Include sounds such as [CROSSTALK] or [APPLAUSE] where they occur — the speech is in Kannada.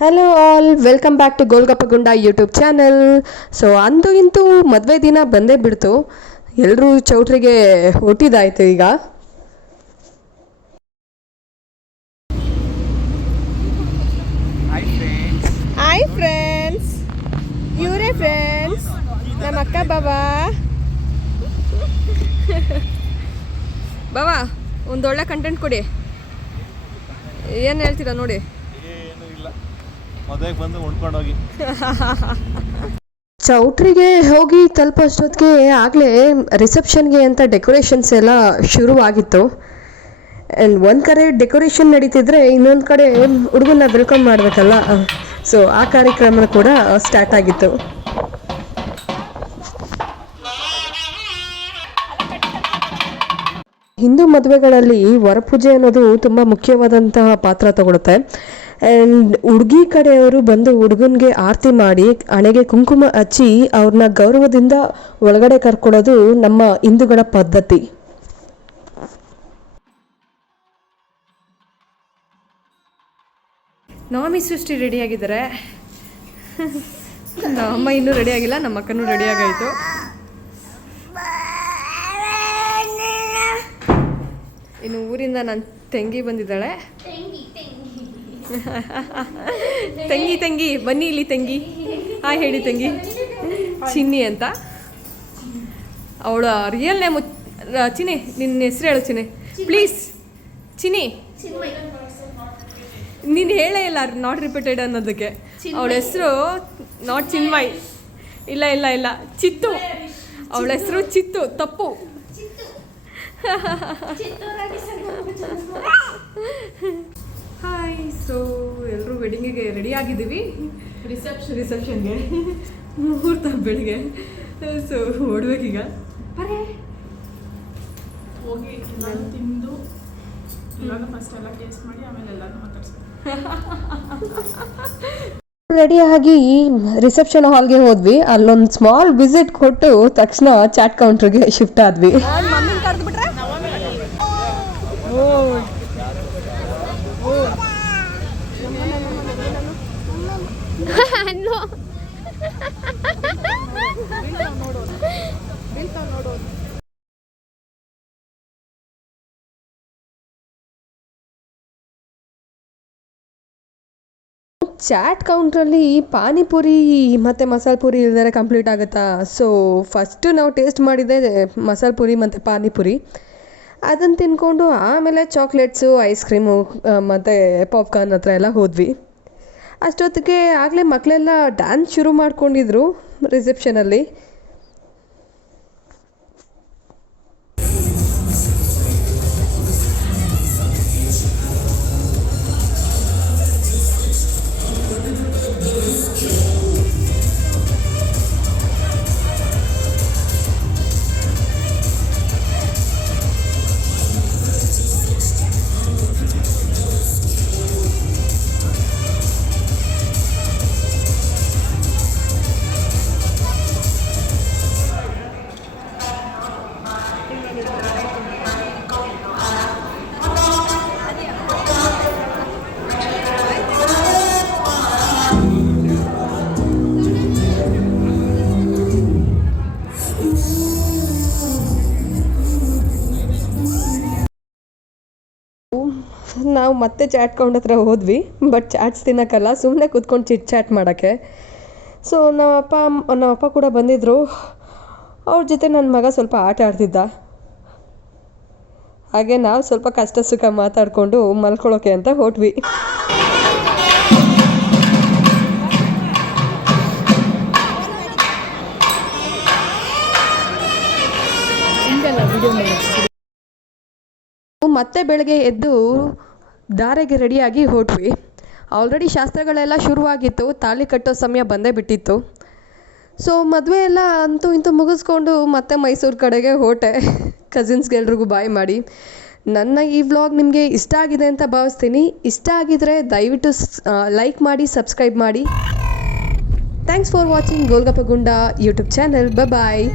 Hello all welcome back to Golgappa Gunda YouTube channel so ಅಂದು ಇಂತೂ ಮದುವೆ ದಿನ ಬಂದೇ ಬಿಡ್ತು. ಎಲ್ಲರೂ ಚೌಟ್ರಿಗೆ ಹುಟ್ಟಿದಾಯ್ತು ಈಗ. ಹಾಯ್ ಫ್ರೆಂಡ್ಸ್ ಇವರೇ ಫ್ರೆಂಡ್ಸ್ ನಮ್ಮ ಅಕ್ಕ ಬಾಬಾ. ಬಾಬಾ ಒಂದೊಳ್ಳೆ ಕಂಟೆಂಟ್ ಕೊಡಿ. ಏನು ಹೇಳ್ತೀರಾ ನೋಡಿ. ಮದುವೆಗೆ ಬಂದು ಉಣ್ಕೊಂಡೋಗಿ. [LAUGHS] ಚೌಟ್ರಿಗೆ ಹೋಗಿ ತಲುಪೋಷ್ಟೊತ್ತಿಗೆ ಆಗಲೇ ರಿಸೆಪ್ಷನ್ಗೆ ಅಂತ ಡೆಕೋರೇಷನ್ಸ್ ಎಲ್ಲ ಶುರುವಾಗಿತ್ತು. ಆ್ಯಂಡ್ ಒಂದು ಕಡೆ ಡೆಕೋರೇಷನ್ ನಡೀತಿದ್ರೆ ಇನ್ನೊಂದು ಕಡೆ ಹುಡುಗನ ವೆಲ್ಕಮ್ ಮಾಡಬೇಕಲ್ಲ. ಸೊ ಆ ಕಾರ್ಯಕ್ರಮ ಕೂಡ ಸ್ಟಾರ್ಟ್ ಆಗಿತ್ತು. ಹಿಂದೂ ಮದುವೆಗಳಲ್ಲಿ ವರಪೂಜೆ ಅನ್ನೋದು ತುಂಬ ಮುಖ್ಯವಾದಂತಹ ಪಾತ್ರ ತಗೊಳುತ್ತೆ. ಆ್ಯಂಡ್ ಹುಡುಗಿ ಕಡೆಯವರು ಬಂದು ಹುಡುಗನಿಗೆ ಆರತಿ ಮಾಡಿ ಹಣೆಗೆ ಕುಂಕುಮ ಹಚ್ಚಿ ಅವ್ರನ್ನ ಗೌರವದಿಂದ ಒಳಗಡೆ ಕರ್ಕೊಳ್ಳೋದು ನಮ್ಮ ಹಿಂದೂಗಳ ಪದ್ಧತಿ. ನಾಮಿ ಸೃಷ್ಟಿ ರೆಡಿಯಾಗಿದ್ದಾರೆ ನಮ್ಮ ಇನ್ನೂ ರೆಡಿ ಆಗಿಲ್ಲ ನಮ್ಮ ಅಕ್ಕನೂ ರೆಡಿ ಆಗಾಯಿತು ಇನ್ನು ಊರಿಂದ ನನ್ನ ತಂಗಿ ಬಂದಿದ್ದಾಳೆ. [LAUGHS] ತಂಗಿ ತಂಗಿ ಬನ್ನಿ ಇಲ್ಲಿ ತಂಗಿ. ಹಾಯ್ ಹೇಳಿ ತಂಗಿ. ಚಿನ್ನಿ ಅಂತ. ಅವಳ ರಿಯಲ್ ನೇಮು ಚಿನಿ ನಿನ್ನ ಹೆಸರು ಹೇಳು ಚಿನಿ ಪ್ಲೀಸ್ ಚಿನಿ ನೀನು ಹೇಳೇ ಇಲ್ಲ ನಾಟ್ ರಿಪೀಟೆಡ್ ಅನ್ನೋದಕ್ಕೆ. ಅವಳ ಹೆಸರು ನಾಟ್ ಚಿನ್ಮಯ್. ಇಲ್ಲ ಇಲ್ಲ ಇಲ್ಲ. ಚಿತ್ತು. ಅವಳ ಹೆಸರು ಚಿತ್ತು ತಪ್ಪು. [LAUGHS] ಸೊ ಎಲ್ಲರೂ ವೆಡ್ಡಿಂಗಿಗೆ ರೆಡಿ ಆಗಿದ್ದೀವಿ. ರಿಸೆಪ್ಷನ್ ರಿಸೆಪ್ಷನ್ಗೆ [LAUGHS] ಮುಹೂರ್ತ ಬೆಳಿಗ್ಗೆ. ಸೊ ಓಡ್ಬೇಕೀಗ. ಬರೇ ಹೋಗಿ ನಾನು ತಿಂದು ಇವಾಗ ಫಸ್ಟ್ ಎಲ್ಲ ಟೇಸ್ಟ್ ಮಾಡಿ ಆಮೇಲೆ ಎಲ್ಲಾನು ಮಾತಾಡ್ಸ್ಬೇಕು ರೆಡಿಯಾಗಿ ರಿಸೆಪ್ಷನ್ ಹಾಲ್ಗೆ ಹೋದ್ವಿ. ಅಲ್ಲೊಂದು ಸ್ಮಾಲ್ ವಿಸಿಟ್ ಕೊಟ್ಟು ತಕ್ಷಣ ಚಾಟ್ ಕೌಂಟ್ರಿಗೆ ಶಿಫ್ಟ್ ಆದ್ವಿ. ಚಾಟ್ ಕೌಂಟ್ರಲ್ಲಿ ಪಾನಿಪುರಿ ಮತ್ತು ಮಸಾಲೆ ಪುರಿ ಇಲ್ದರೆ ಕಂಪ್ಲೀಟ್ ಆಗುತ್ತಾ? ಸೊ ಫಸ್ಟು ನಾವು ಟೇಸ್ಟ್ ಮಾಡಿದ್ದೆ ಮಸಾಲೆ ಪುರಿ ಮತ್ತು ಪಾನಿಪುರಿ. ಅದನ್ನು ತಿನ್ಕೊಂಡು ಆಮೇಲೆ ಚಾಕ್ಲೇಟ್ಸು ಐಸ್ ಕ್ರೀಮು ಮತ್ತು ಪಾಪ್ಕಾರ್ನ್ ಹತ್ರ ಎಲ್ಲ ಹೋದ್ವಿ. ಅಷ್ಟೊತ್ತಿಗೆ ಆಗಲೇ ಮಕ್ಕಳೆಲ್ಲ ಡ್ಯಾನ್ಸ್ ಶುರು ಮಾಡಿಕೊಂಡಿದ್ರು ರಿಸೆಪ್ಷನಲ್ಲಿ ನಾವು ಮತ್ತೆ ಚಾಟ್ ಕೌಂಟ್ ಹತ್ರ ಹೋದ್ವಿ ಬಟ್ ಚಾಟ್ಸ್ ತಿನ್ನೋಕ್ಕಲ್ಲ ಸುಮ್ಮನೆ ಕೂತ್ಕೊಂಡು ಚಿಟ್ ಚಾಟ್ ಮಾಡೋಕ್ಕೆ. ಸೊ ನಮ್ಮ ಅಪ್ಪ ನಮ್ಮ ಅಪ್ಪ ಕೂಡ ಬಂದಿದ್ದರು ಅವ್ರ ಜೊತೆ ನನ್ನ ಮಗ ಸ್ವಲ್ಪ ಆಟ ಆಡ್ತಿದ್ದ. ಹಾಗೆ ನಾವು ಸ್ವಲ್ಪ ಕಷ್ಟ ಸುಖ ಮಾತಾಡಿಕೊಂಡು ಮಲ್ಕೊಳ್ಳೋಕೆ ಅಂತ ಹೊಟ್ವಿ ಮತ್ತೆ ಬೆಳಗ್ಗೆ ಎದ್ದು ದಾರೆಗೆ ರೆಡಿಯಾಗಿ ಹೋಟ್ವಿ. ಆಲ್ರೆಡಿ ಶಾಸ್ತ್ರಗಳೆಲ್ಲ ಶುರುವಾಗಿತ್ತು, ತಾಳಿ ಕಟ್ಟೋ ಸಮಯ ಬಂದೇ ಬಿಟ್ಟಿತ್ತು. ಸೊ ಮದುವೆ ಎಲ್ಲ ಅಂತೂ ಇಂತೂ ಮುಗಿಸ್ಕೊಂಡು ಮತ್ತೆ ಮೈಸೂರು ಕಡೆಗೆ ಹೋಟೆ ಕಸಿನ್ಸ್ಗೆಲ್ರಿಗೂ ಬಾಯ್ ಮಾಡಿ. ನನ್ನ ಈ ವ್ಲಾಗ್ ನಿಮಗೆ ಇಷ್ಟ ಆಗಿದೆ ಅಂತ ಭಾವಿಸ್ತೀನಿ. ಇಷ್ಟ ಆಗಿದ್ರೆ ದಯವಿಟ್ಟು ಲೈಕ್ ಮಾಡಿ ಸಬ್ಸ್ಕ್ರೈಬ್ ಮಾಡಿ. Thanks for watching golgappa Gunda YouTube channel bye